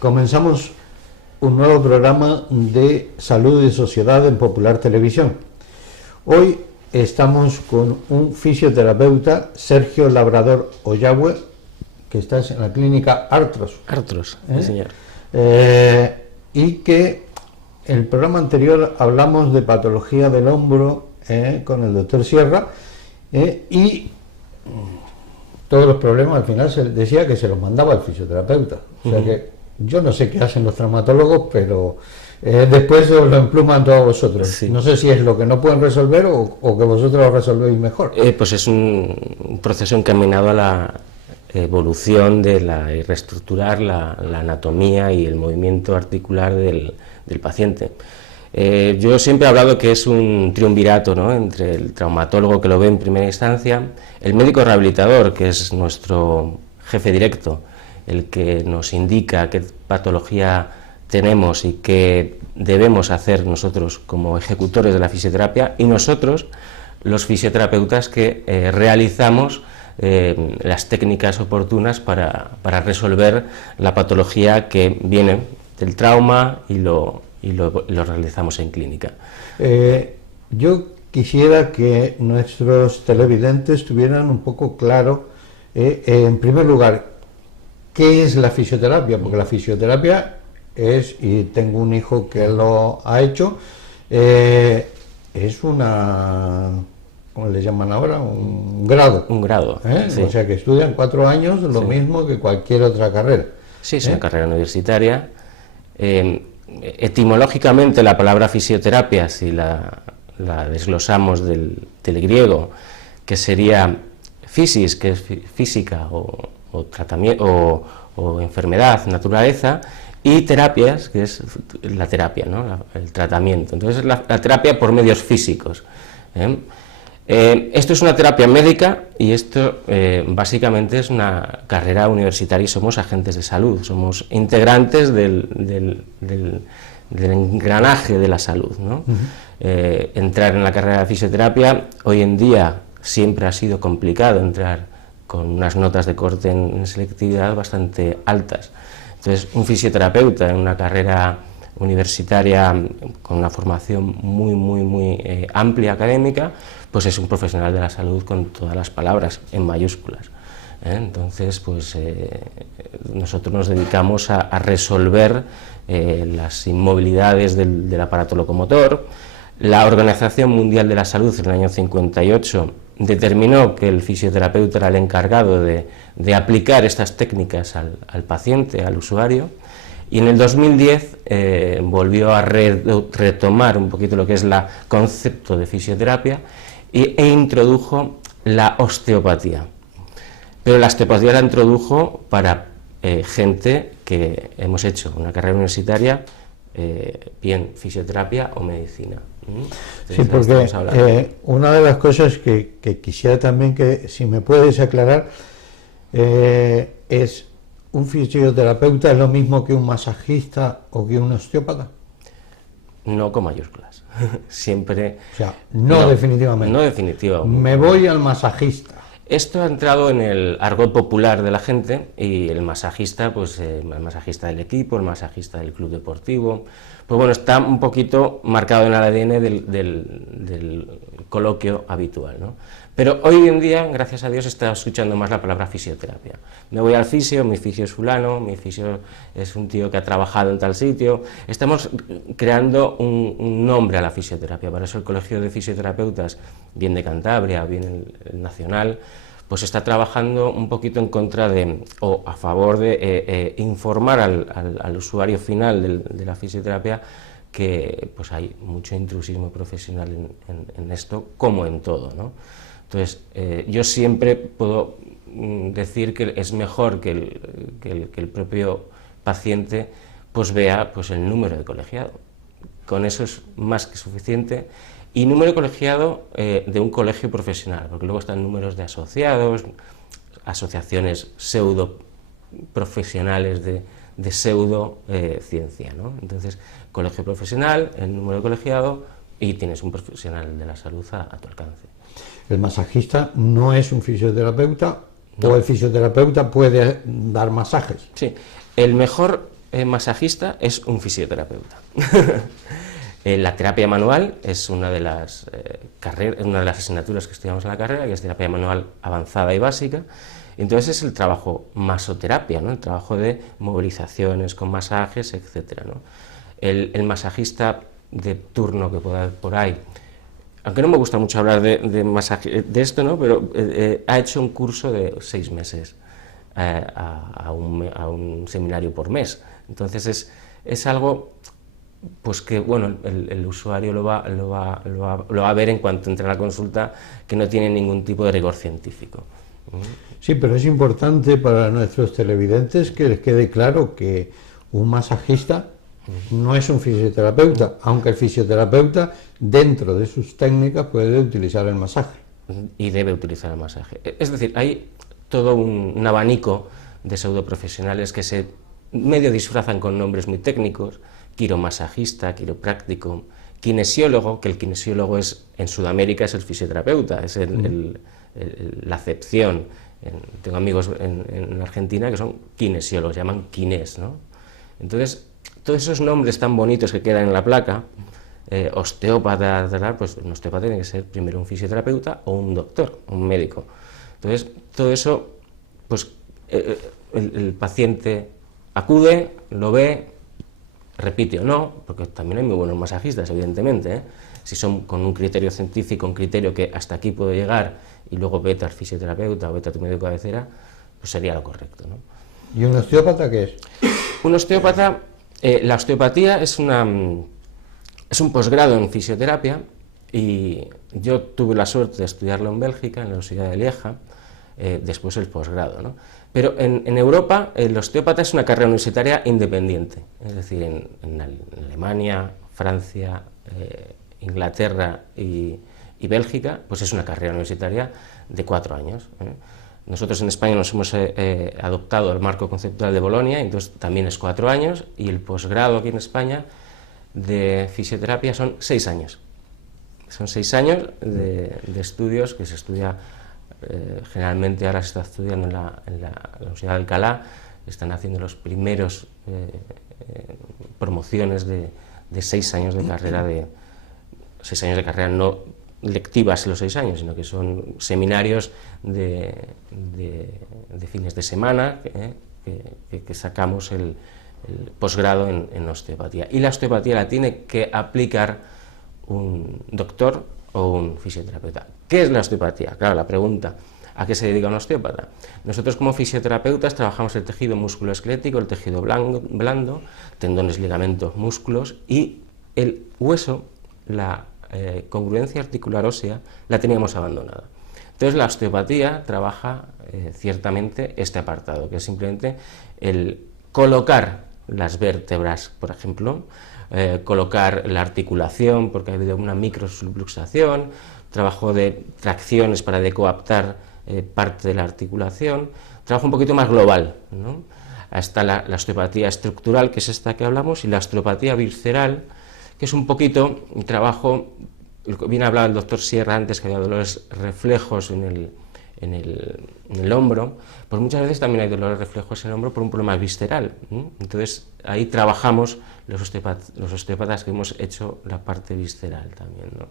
Comenzamos un nuevo programa de Salud y Sociedad en Popular Televisión. Hoy estamos con un fisioterapeuta, Sergio Labrador Ollagüe, que está en la clínica Artros. Artros, sí, señor. Y que en el programa anterior hablamos de patología del hombro con el doctor Sierra y todos los problemas al final se decía que se los mandaba el fisioterapeuta. O sea que yo no sé qué hacen los traumatólogos, pero después lo empluman todos vosotros. Sí. No sé si es lo que no pueden resolver o que vosotros lo resolvéis mejor. Pues es un proceso encaminado a la evolución de y reestructurar la anatomía y el movimiento articular del paciente. Yo siempre he hablado que es un triunvirato, ¿no?, entre el traumatólogo, que lo ve en primera instancia, el médico rehabilitador, que es nuestro jefe directo, el que nos indica qué patología tenemos y qué debemos hacer nosotros como ejecutores de la fisioterapia, y nosotros, los fisioterapeutas, que realizamos las técnicas oportunas para resolver la patología que viene del trauma y lo realizamos en clínica. Yo quisiera que nuestros televidentes tuvieran un poco claro, en primer lugar, ¿qué es la fisioterapia? Porque la fisioterapia es, y tengo un hijo que lo ha hecho, es una, ¿cómo le llaman ahora? Un grado. Un grado, sí. O sea que estudian 4 años, lo mismo que cualquier otra carrera. Sí, es una carrera universitaria. Etimológicamente la palabra fisioterapia, si la desglosamos del griego, que sería physis, que es física o tratamiento o enfermedad, naturaleza, y terapias, que es la terapia, ¿no?, el tratamiento. Entonces la terapia por medios físicos. Esto es una terapia médica y esto básicamente es una carrera universitaria y somos agentes de salud, somos integrantes del engranaje de la salud, ¿no? Entrar en la carrera de fisioterapia hoy en día siempre ha sido complicado, entrar con unas notas de corte en selectividad bastante altas. Entonces, un fisioterapeuta en una carrera universitaria con una formación muy amplia académica, pues es un profesional de la salud con todas las palabras en mayúsculas. Entonces, pues nosotros nos dedicamos a resolver las inmovilidades del aparato locomotor. La Organización Mundial de la Salud en el año 58 determinó que el fisioterapeuta era el encargado de aplicar estas técnicas al paciente, al usuario, y en el 2010 volvió a retomar un poquito lo que es el concepto de fisioterapia e introdujo la osteopatía. Pero la osteopatía la introdujo para gente que hemos hecho una carrera universitaria, bien fisioterapia o medicina. Entonces, sí, porque una de las cosas que quisiera también que, si me puedes aclarar, es, ¿un fisioterapeuta es lo mismo que un masajista o que un osteópata? No con mayúsculas, siempre... O sea, no definitivamente. No definitivamente. Me voy al masajista. Esto ha entrado en el argot popular de la gente, y el masajista, pues el masajista del equipo, el masajista del club deportivo, pues bueno, está un poquito marcado en el ADN del coloquio habitual, ¿no? Pero hoy en día, gracias a Dios, está escuchando más la palabra fisioterapia. Me voy al fisio, mi fisio es fulano, mi fisio es un tío que ha trabajado en tal sitio. Estamos creando un nombre a la fisioterapia. Para eso el Colegio de Fisioterapeutas, bien de Cantabria, bien el nacional, pues está trabajando un poquito en contra de, o a favor de, informar al usuario final de la fisioterapia que pues hay mucho intrusismo profesional en esto, como en todo, ¿no? Entonces, yo siempre puedo decir que es mejor que el propio paciente pues vea pues el número de colegiado. Con eso es más que suficiente. Y número colegiado de un colegio profesional, porque luego están números de asociados, asociaciones pseudo profesionales de pseudo ciencia, ¿no? Entonces, colegio profesional, el número de colegiado, y tienes un profesional de la salud a tu alcance. El masajista no es un fisioterapeuta, no. O el fisioterapeuta puede dar masajes. Sí, el mejor masajista es un fisioterapeuta. La terapia manual es una de las asignaturas que estudiamos en la carrera, que es terapia manual avanzada y básica. Entonces es el trabajo masoterapia, ¿no? El trabajo de movilizaciones con masajes, etc., ¿no? El masajista de turno que pueda haber por ahí, aunque no me gusta mucho hablar de esto, ¿no? Pero ha hecho un curso de 6 meses a un seminario por mes. Entonces es algo pues que bueno, el usuario lo va a ver en cuanto entre a la consulta, que no tiene ningún tipo de rigor científico. Sí, pero es importante para nuestros televidentes que les quede claro que un masajista no es un fisioterapeuta, aunque el fisioterapeuta dentro de sus técnicas puede utilizar el masaje. Y debe utilizar el masaje. Es decir, hay todo un abanico de pseudoprofesionales que se medio disfrazan con nombres muy técnicos: quiromasajista, quiropráctico, kinesiólogo, que el kinesiólogo en Sudamérica es el fisioterapeuta, es la acepción. Tengo amigos en Argentina que son kinesiólogos, se llaman kines, ¿no? Entonces, todos esos nombres tan bonitos que quedan en la placa, osteópata, pues un osteópata tiene que ser primero un fisioterapeuta o un doctor, un médico. Entonces, todo eso, pues el paciente acude, lo ve, repite o no, porque también hay muy buenos masajistas, evidentemente, ¿eh? Si son con un criterio científico, un criterio que hasta aquí puedo llegar, y luego vete al fisioterapeuta o vete a tu médico de cabecera, pues sería lo correcto, ¿no? ¿Y un osteópata qué es? Un osteópata, la osteopatía es un posgrado en fisioterapia, y yo tuve la suerte de estudiarlo en Bélgica, en la Universidad de Lieja, después el posgrado, ¿no? Pero en Europa el osteópata es una carrera universitaria independiente, es decir, en Alemania, Francia, Inglaterra y Bélgica, pues es una carrera universitaria de 4 años, ¿eh? Nosotros en España nos hemos adoptado el marco conceptual de Bolonia, entonces también es 4 años, y el posgrado aquí en España de fisioterapia son 6 años. Son 6 años de estudios que se estudia. Generalmente ahora se está estudiando en la Universidad de Alcalá, están haciendo los primeros promociones de 6 años de carrera, 6 años de carrera no lectivas los 6 años, sino que son seminarios de fines de semana que sacamos el posgrado en osteopatía. Y la osteopatía la tiene que aplicar un doctor o un fisioterapeuta. ¿Qué es la osteopatía? Claro, la pregunta, ¿a qué se dedica un osteópata? Nosotros como fisioterapeutas trabajamos el tejido musculoesquelético, el tejido blando, tendones, ligamentos, músculos, y el hueso, la congruencia articular ósea, la teníamos abandonada. Entonces la osteopatía trabaja ciertamente este apartado, que es simplemente el colocar las vértebras, por ejemplo, colocar la articulación, porque ha habido una microsubluxación, trabajo de tracciones para decoaptar parte de la articulación, trabajo un poquito más global, ¿no? Está la osteopatía estructural, que es esta que hablamos, y la osteopatía visceral, que es un poquito un trabajo, bien hablado el doctor Sierra antes, que había dolores reflejos en el hombro, pues muchas veces también hay dolores reflejos en el hombro por un problema visceral, ¿eh? Entonces ahí trabajamos los osteópatas que hemos hecho la parte visceral también, ¿no?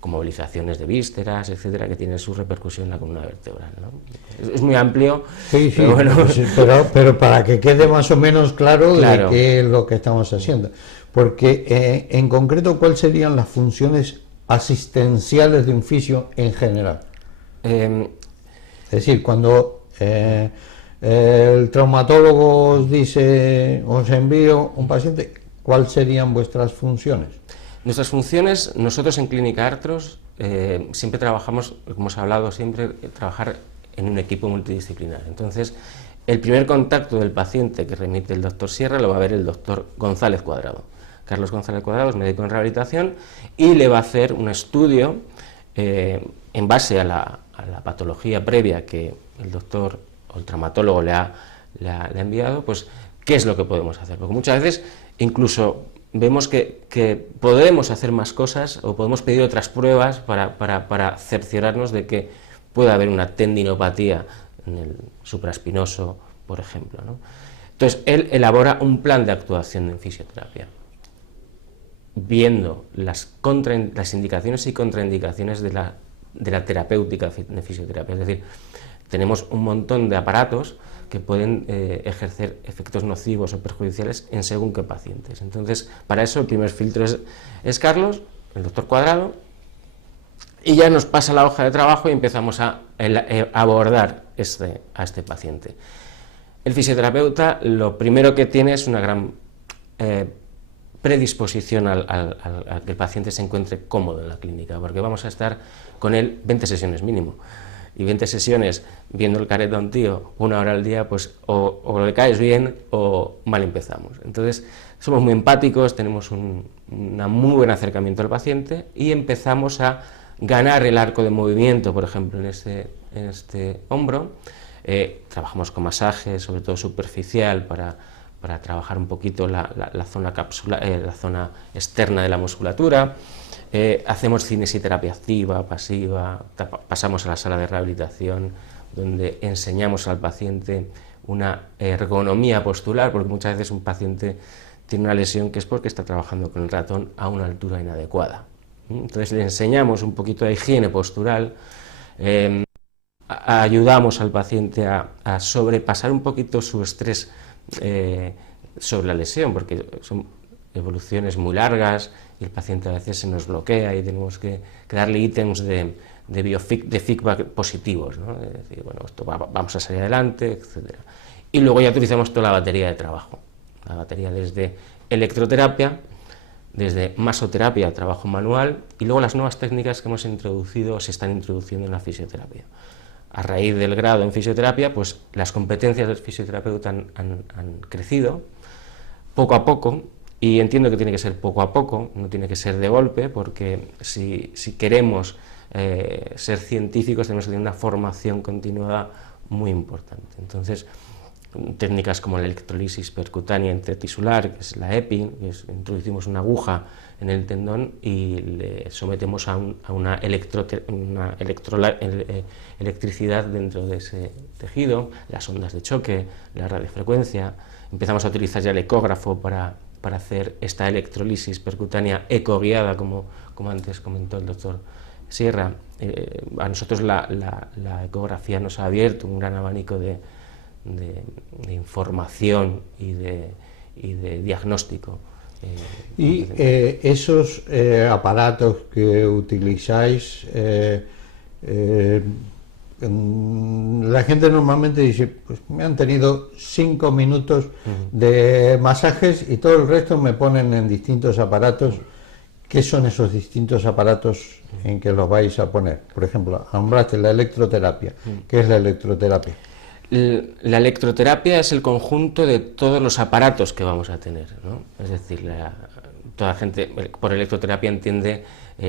Con movilizaciones de vísceras, etcétera, que tienen su repercusión en la columna vertebral, ¿no? Es muy amplio, sí, pero bueno. Pero para que quede más o menos claro, de qué es lo que estamos haciendo. Porque en concreto, ¿cuáles serían las funciones asistenciales de un fisio en general? Es decir, cuando el traumatólogo os dice, os envío un paciente, ¿cuáles serían vuestras funciones? Nuestras funciones, nosotros en Clínica Artros siempre trabajamos, como hemos hablado siempre, trabajar en un equipo multidisciplinar. Entonces, el primer contacto del paciente que remite el doctor Sierra lo va a ver el doctor González Cuadrado. Carlos González Cuadrado es médico en rehabilitación y le va a hacer un estudio en base a la patología previa que el doctor o el traumatólogo le ha enviado, pues qué es lo que podemos hacer. Porque muchas veces incluso vemos que podemos hacer más cosas o podemos pedir otras pruebas para cerciorarnos de que puede haber una tendinopatía en el supraespinoso, por ejemplo, ¿no? Entonces, él elabora un plan de actuación en fisioterapia, viendo las indicaciones y contraindicaciones de la terapéutica de fisioterapia. Es decir, tenemos un montón de aparatos que pueden ejercer efectos nocivos o perjudiciales en según qué pacientes. Entonces, para eso el primer filtro es Carlos, el doctor Cuadrado, y ya nos pasa la hoja de trabajo y empezamos a abordar a este paciente. El fisioterapeuta lo primero que tiene es una gran predisposición a que el paciente se encuentre cómodo en la clínica, porque vamos a estar con él 20 sesiones mínimo. Y 20 sesiones viendo el careto a un tío 1 hora al día, pues o le caes bien o mal empezamos. Entonces, somos muy empáticos, tenemos un muy buen acercamiento al paciente y empezamos a ganar el arco de movimiento, por ejemplo, en este hombro. Trabajamos con masaje, sobre todo superficial, para trabajar un poquito la zona la zona externa de la musculatura. Hacemos cinesiterapia activa, pasiva, pasamos a la sala de rehabilitación, donde enseñamos al paciente una ergonomía postural, porque muchas veces un paciente tiene una lesión que es porque está trabajando con el ratón a una altura inadecuada. Entonces le enseñamos un poquito de higiene postural, ayudamos al paciente a sobrepasar un poquito su estrés sobre la lesión, porque son evoluciones muy largas y el paciente a veces se nos bloquea y tenemos que darle ítems de feedback positivos, ¿no? Es decir, bueno, esto vamos a salir adelante, etc. Y luego ya utilizamos toda la batería de trabajo, la batería desde electroterapia, desde masoterapia, trabajo manual, y luego las nuevas técnicas que hemos introducido o se están introduciendo en la fisioterapia. A raíz del grado en fisioterapia, pues las competencias del fisioterapeuta han crecido poco a poco, y entiendo que tiene que ser poco a poco, no tiene que ser de golpe, porque si queremos ser científicos tenemos que tener una formación continuada muy importante. Entonces, técnicas como la electrolisis percutánea intertisular, que es la EPI, introducimos una aguja en el tendón y le sometemos a una electricidad dentro de ese tejido, las ondas de choque, la radiofrecuencia. Empezamos a utilizar ya el ecógrafo para hacer esta electrolisis percutánea ecoguiada, como antes comentó el doctor Sierra. A nosotros la ecografía nos ha abierto un gran abanico de información y de diagnóstico. Y esos aparatos que utilizáis, la gente normalmente dice, pues me han tenido 5 minutos de masajes y todo el resto me ponen en distintos aparatos. ¿Qué son esos distintos aparatos en que los vais a poner? Por ejemplo, nombraste la electroterapia. ¿Qué es la electroterapia? La electroterapia es el conjunto de todos los aparatos que vamos a tener, ¿no? Es decir, toda la gente por electroterapia entiende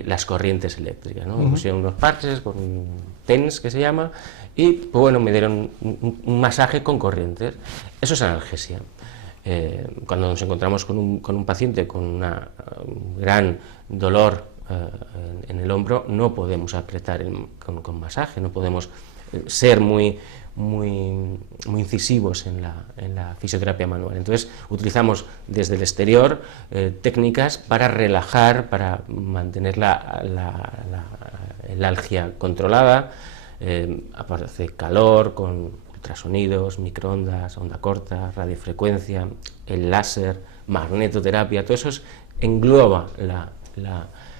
las corrientes eléctricas, ¿no? Me pusieron unos parches con un TENS que se llama y pues bueno, me dieron un masaje con corrientes. Eso es analgesia. Cuando nos encontramos con un paciente con un gran dolor en el hombro, no podemos apretar con masaje, no podemos ser muy incisivos en la fisioterapia manual. Entonces utilizamos desde el exterior técnicas para relajar, para mantener el algia controlada, aparece calor con ultrasonidos, microondas, onda corta, radiofrecuencia, el láser, magnetoterapia, todo eso engloba la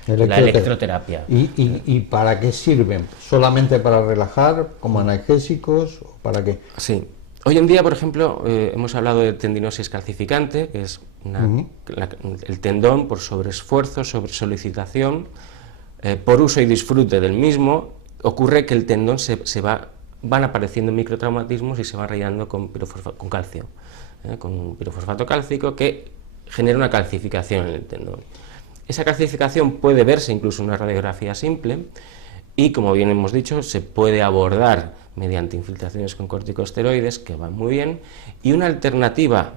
electroterapia. ¿Y para qué sirven? ¿Solamente para relajar, como analgésicos, o para qué? Sí. Hoy en día, por ejemplo, hemos hablado de tendinosis calcificante, que es el tendón por sobreesfuerzo, sobresolicitación, por uso y disfrute del mismo, ocurre que el tendón van apareciendo microtraumatismos y se va rellenando con calcio, con pirofosfato cálcico, que genera una calcificación en el tendón. Esa calcificación puede verse incluso en una radiografía simple y, como bien hemos dicho, se puede abordar mediante infiltraciones con corticosteroides, que van muy bien, y una alternativa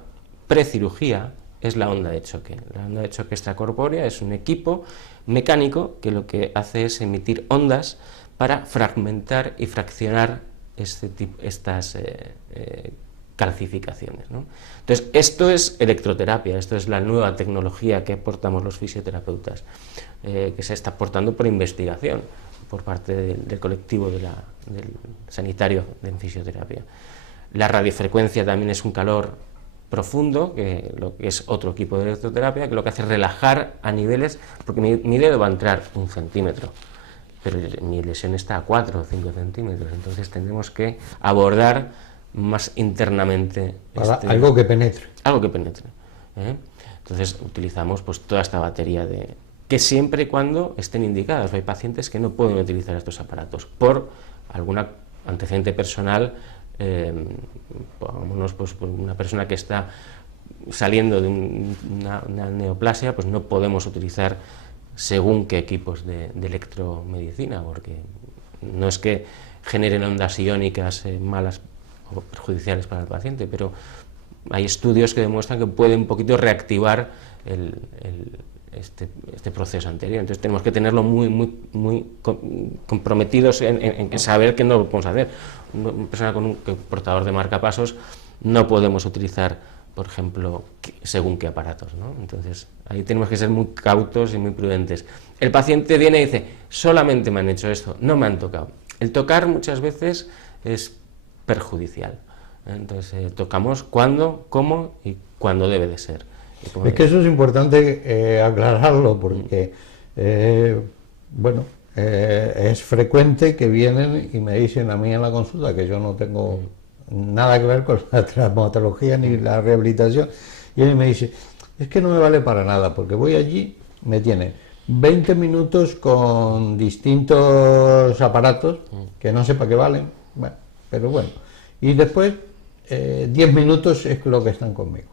precirugía es la onda de choque. La onda de choque extracorpórea es un equipo mecánico que lo que hace es emitir ondas para fragmentar y fraccionar estas calcificaciones, ¿no? Entonces, esto es electroterapia, esto es la nueva tecnología que aportamos los fisioterapeutas, que se está aportando por investigación por parte del colectivo del sanitario de fisioterapia. La radiofrecuencia también es un calor profundo, que lo que es otro equipo de electroterapia, que lo que hace es relajar a niveles, porque mi dedo va a entrar 1 centímetro, pero mi lesión está a 4 o 5 centímetros, entonces tendremos que abordar más internamente algo que penetre. Algo que penetre, ¿eh? Entonces utilizamos pues toda esta batería que siempre y cuando estén indicadas. Hay pacientes que no pueden utilizar estos aparatos por algún antecedente personal. Pongámonos, pues, por una persona que está saliendo de una neoplasia, pues no podemos utilizar según qué equipos de electromedicina, porque no es que generen ondas iónicas malas o perjudiciales para el paciente, pero hay estudios que demuestran que puede un poquito reactivar este proceso anterior. Entonces tenemos que tenerlo muy comprometidos en saber que no lo podemos hacer. Una persona con un portador de marcapasos no podemos utilizar, por ejemplo, según qué aparatos, ¿no? Entonces ahí tenemos que ser muy cautos y muy prudentes. El paciente viene y dice, solamente me han hecho esto, no me han tocado. El tocar muchas veces es perjudicial. Entonces tocamos cuándo, cómo y cuándo debe de ser. Es que eso es importante aclararlo, porque es frecuente que vienen y me dicen a mí en la consulta que yo no tengo nada que ver con la traumatología ni la rehabilitación, y él me dice, es que no me vale para nada, porque voy allí, me tiene 20 minutos con distintos aparatos que no sé para qué valen, bueno, pero bueno, y después 10 minutos es lo que están conmigo,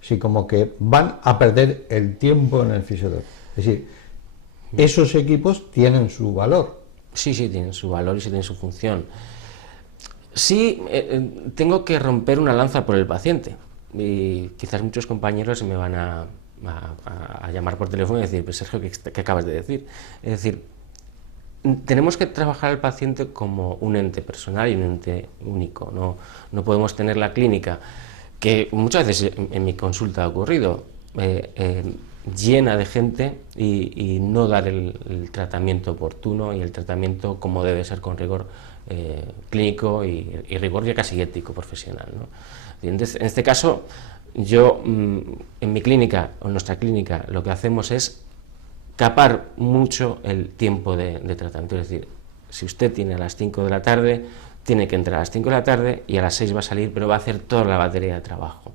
así como que van a perder el tiempo en el fisioterapeuta. Es decir, esos equipos tienen su valor. Sí, tienen su valor y sí tienen su función. Sí, tengo que romper una lanza por el paciente, y quizás muchos compañeros me van a llamar por teléfono y decir, pues Sergio, ¿qué acabas de decir? Es decir, tenemos que trabajar al paciente como un ente personal y un ente único, no podemos tener la clínica, que muchas veces en mi consulta ha ocurrido, llena de gente y no dar el tratamiento oportuno y el tratamiento como debe ser, con rigor clínico y rigor ya casi ético profesional, ¿no? Entonces, en este caso, yo en mi clínica o en nuestra clínica lo que hacemos es capar mucho el tiempo de tratamiento. Es decir, si usted tiene a las 5 de la tarde, tiene que entrar a las 5 de la tarde y a las 6 va a salir, pero va a hacer toda la batería de trabajo.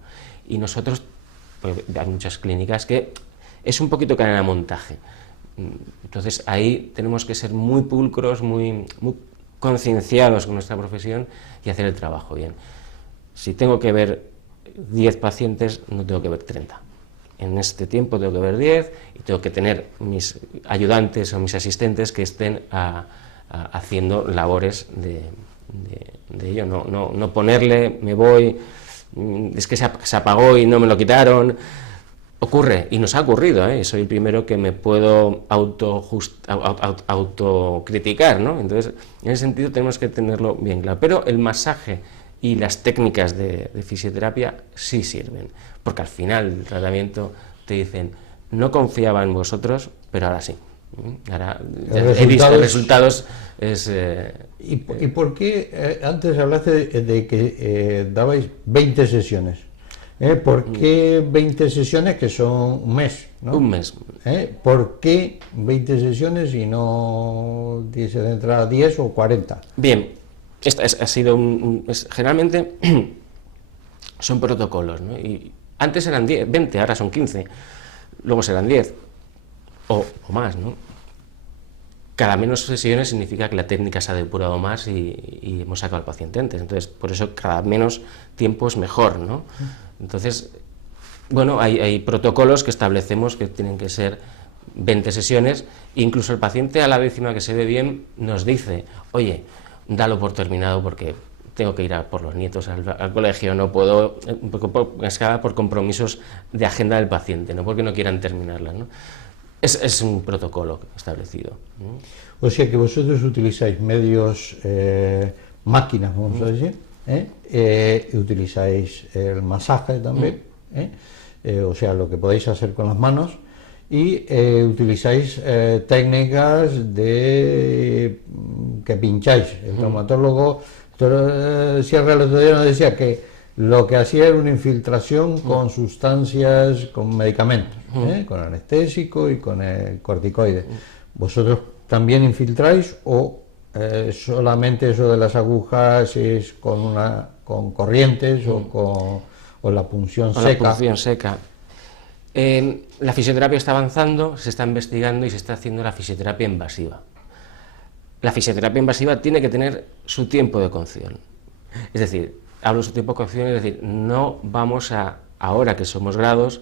Y nosotros, pues, hay muchas clínicas que es un poquito cadena de montaje. Entonces ahí tenemos que ser muy pulcros, muy concienciados con nuestra profesión y hacer el trabajo bien. Si tengo que ver 10 pacientes, no tengo que ver 30. En este tiempo tengo que ver 10 y tengo que tener mis ayudantes o mis asistentes que estén haciendo labores de ello. No ponerle, me voy, es que se apagó y no me lo quitaron. Ocurre, y nos ha ocurrido, soy el primero que me puedo autocriticar, ¿no? Entonces, en ese sentido tenemos que tenerlo bien claro. Pero el masaje y las técnicas de fisioterapia sí sirven, porque al final del tratamiento te dicen, no confiaba en vosotros, pero ahora sí. Ahora he visto resultados. ¿Y por qué antes hablaste de que dabais 20 sesiones? ¿Por qué 20 sesiones, que son un mes, ¿no? Un mes. ¿Por qué 20 sesiones y no dice de entrada 10 o 40? Bien, ha sido generalmente son protocolos, ¿no? Y antes eran 10, 20, ahora son 15, luego serán 10 o más, ¿no? Cada menos sesiones significa que la técnica se ha depurado más y hemos sacado al paciente antes. Entonces, por eso cada menos tiempo es mejor, ¿no? Entonces, bueno, hay protocolos que establecemos que tienen que ser 20 sesiones, incluso el paciente a la 10ª que se ve bien nos dice, oye, dalo por terminado porque tengo que ir por los nietos al colegio, no puedo, un poco por compromisos de agenda del paciente, no porque no quieran terminarla, ¿no? Es un protocolo establecido. O sea que vosotros utilizáis medios, máquinas, vamos a decir, utilizáis el masaje también, o sea, lo que podéis hacer con las manos, y utilizáis técnicas de que pincháis. El traumatólogo Sierra el otro día nos decía que lo que hacía era una infiltración con sustancias, con medicamentos, con anestésico y con el corticoide. ¿Vosotros también infiltráis o solamente eso de las agujas es con corrientes o la punción seca? La punción seca. La fisioterapia está avanzando, se está investigando y se está haciendo la fisioterapia invasiva. La fisioterapia invasiva tiene que tener su tiempo de cocción. Es decir, hablo de su tiempo de cocción, es decir, no vamos a, ahora que somos grados,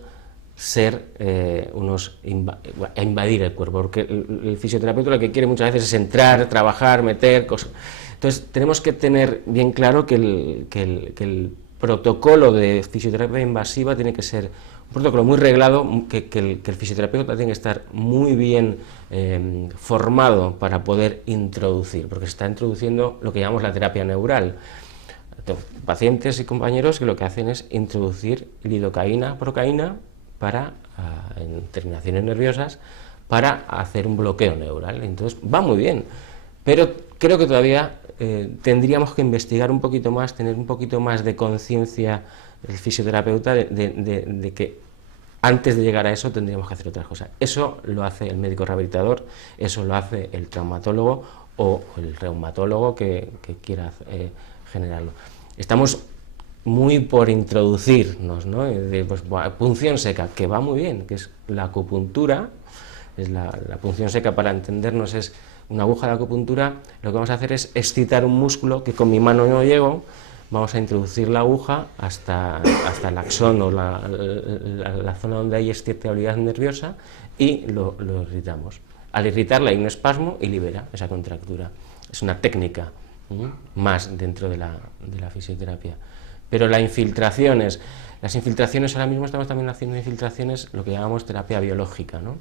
ser a invadir el cuerpo, porque el fisioterapeuta lo que quiere muchas veces es entrar, trabajar, meter cosas. Entonces tenemos que tener bien claro que el protocolo de fisioterapia invasiva tiene que ser un protocolo muy reglado, que el fisioterapeuta tiene que estar muy bien formado para poder introducir, porque se está introduciendo lo que llamamos la terapia neural. Pacientes y compañeros que lo que hacen es introducir lidocaína, procaína, en terminaciones nerviosas, para hacer un bloqueo neural. Entonces va muy bien, pero creo que todavía tendríamos que investigar un poquito más, tener un poquito más de conciencia el fisioterapeuta de que antes de llegar a eso tendríamos que hacer otras cosas. Eso lo hace el médico rehabilitador, eso lo hace el traumatólogo o el reumatólogo que quiera generarlo. Estamos muy por introducirnos, ¿no? Pues, punción seca, que va muy bien, que es la acupuntura, es la punción seca, para entendernos, es una aguja de acupuntura. Lo que vamos a hacer es excitar un músculo que con mi mano no llego. Vamos a introducir la aguja hasta el axón o la zona donde hay excitabilidad nerviosa y lo irritamos. Al irritarla hay un espasmo y libera esa contractura. Es una técnica más dentro de la fisioterapia. Pero las infiltraciones ahora mismo estamos también haciendo infiltraciones, lo que llamamos terapia biológica, ¿no?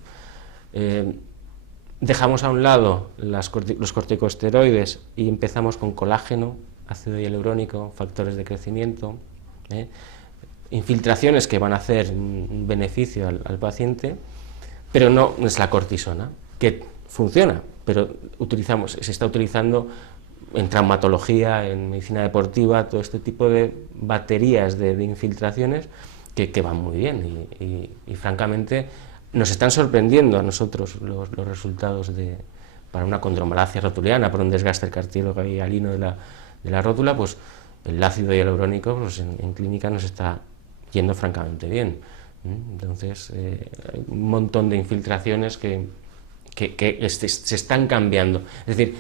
Dejamos a un lado los corticosteroides y empezamos con colágeno, ácido hialurónico, factores de crecimiento, infiltraciones que van a hacer un beneficio al paciente, pero no es la cortisona, que funciona, pero se está utilizando en traumatología, en medicina deportiva, todo este tipo de baterías de infiltraciones que van muy bien y francamente nos están sorprendiendo a nosotros los resultados para una condromalacia rotuliana, para un desgaste cartílago y hialino de la rótula. Pues el ácido hialurónico pues en clínica nos está yendo francamente bien. Entonces hay un montón de infiltraciones que se están cambiando. Es decir,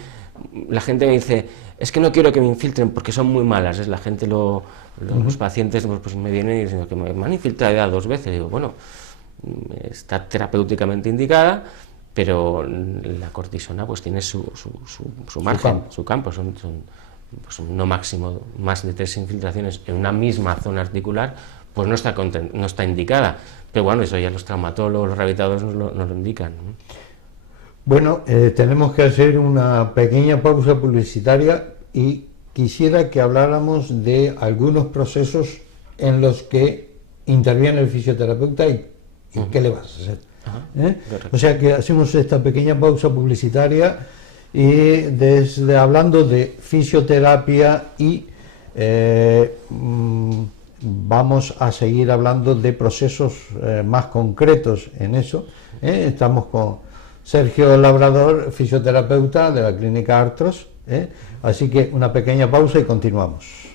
la gente me dice, es que no quiero que me infiltren porque son muy malas. Es la gente, los pacientes pues me vienen y dicen que me han infiltrado ya 2 veces. Digo, bueno, está terapéuticamente indicada, pero la cortisona pues tiene su margen, su campo. Son pues no máximo más de 3 infiltraciones en una misma zona articular, pues no está indicada. Pero bueno, eso ya los traumatólogos, los rehabilitadores nos lo indican, ¿no? Bueno, tenemos que hacer una pequeña pausa publicitaria y quisiera que habláramos de algunos procesos en los que interviene el fisioterapeuta y qué le vas a hacer. O sea que hacemos esta pequeña pausa publicitaria y hablando de fisioterapia y vamos a seguir hablando de procesos más concretos en eso. Estamos con Sergio Labrador, fisioterapeuta de la Clínica Artros, así que una pequeña pausa y continuamos.